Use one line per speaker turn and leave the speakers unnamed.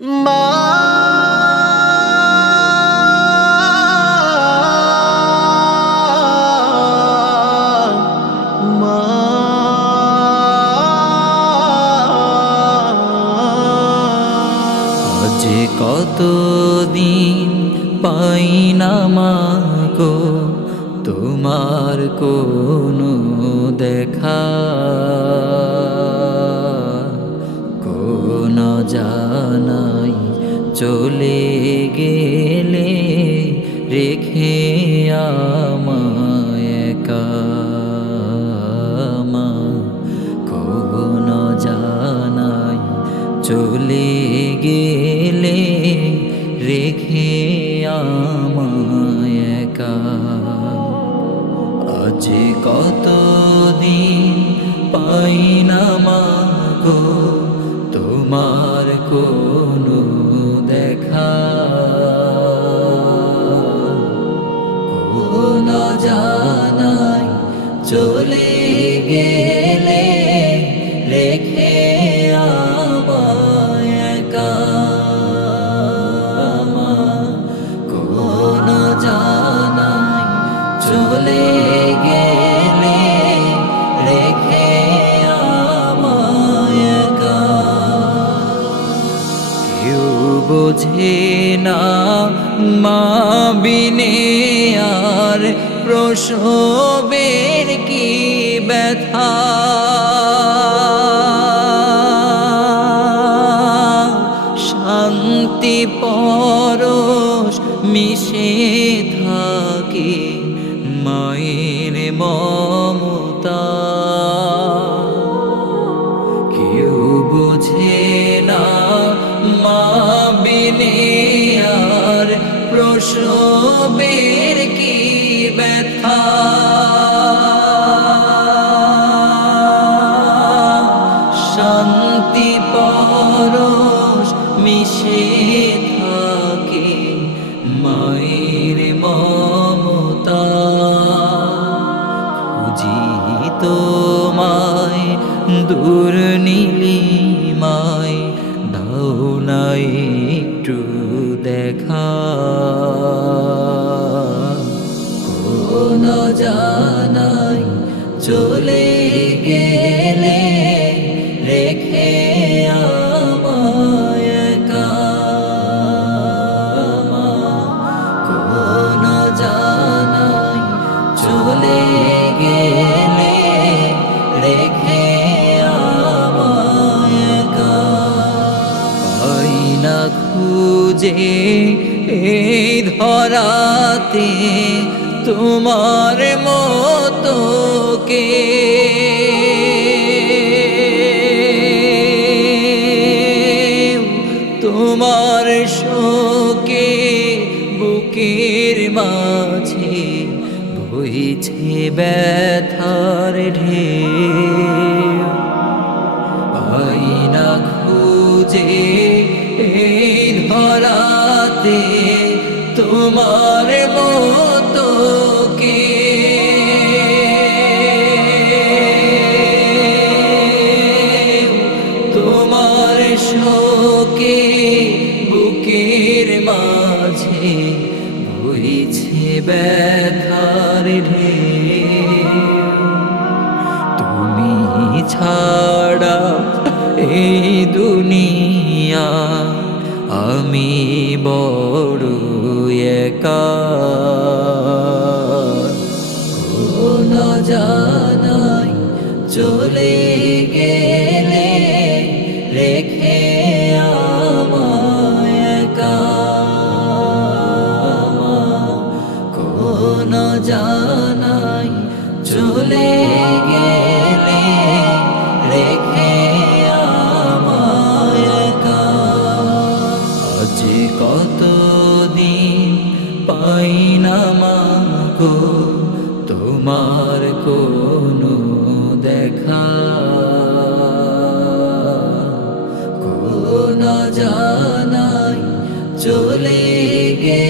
মা মা
আজ কতদিন পাই না মাগো তোমার কোনো দেখা? জানাই, চলে গেলে রেখে আমায় একা মা। কোন জানাই, চলে গেলে রেখে আমায় একা। আজ কতদিন পাই না মাগো তোমার কোনো দেখা। কোন জানাই চলে গেলে রেখে আমায় একা। কোন জানাই চলে গেলে বোঝে না মা বিনে আর প্রসবের কি ব্যথা। শান্তি পরশ মিশে থাকে মায়ের মমতা আর প্রসবের কি ব্যথা? শান্তি পরশ মিশে থাকে মায়ের মমতা। খুঁজি তোমায় দূর নীলিমায় নাই একটু দেখা। কোন জানাই চলে গেলে রেখে আমায় ধরাতে তোমার মতো কে? তোমার শোকে বুকের মাঝে বইছে ব্যথার ঢেউ। পাই না খুঁজে তোমার মতো কে? তোমার শোকে বুকের মাঝে বইছে ব্যথার ঢেউ। তুমি ছাড়া এই দুনিয়া আমি বড় একা কোন মাগো তোমার কোনো দেখা। কোন জানাই চলে গে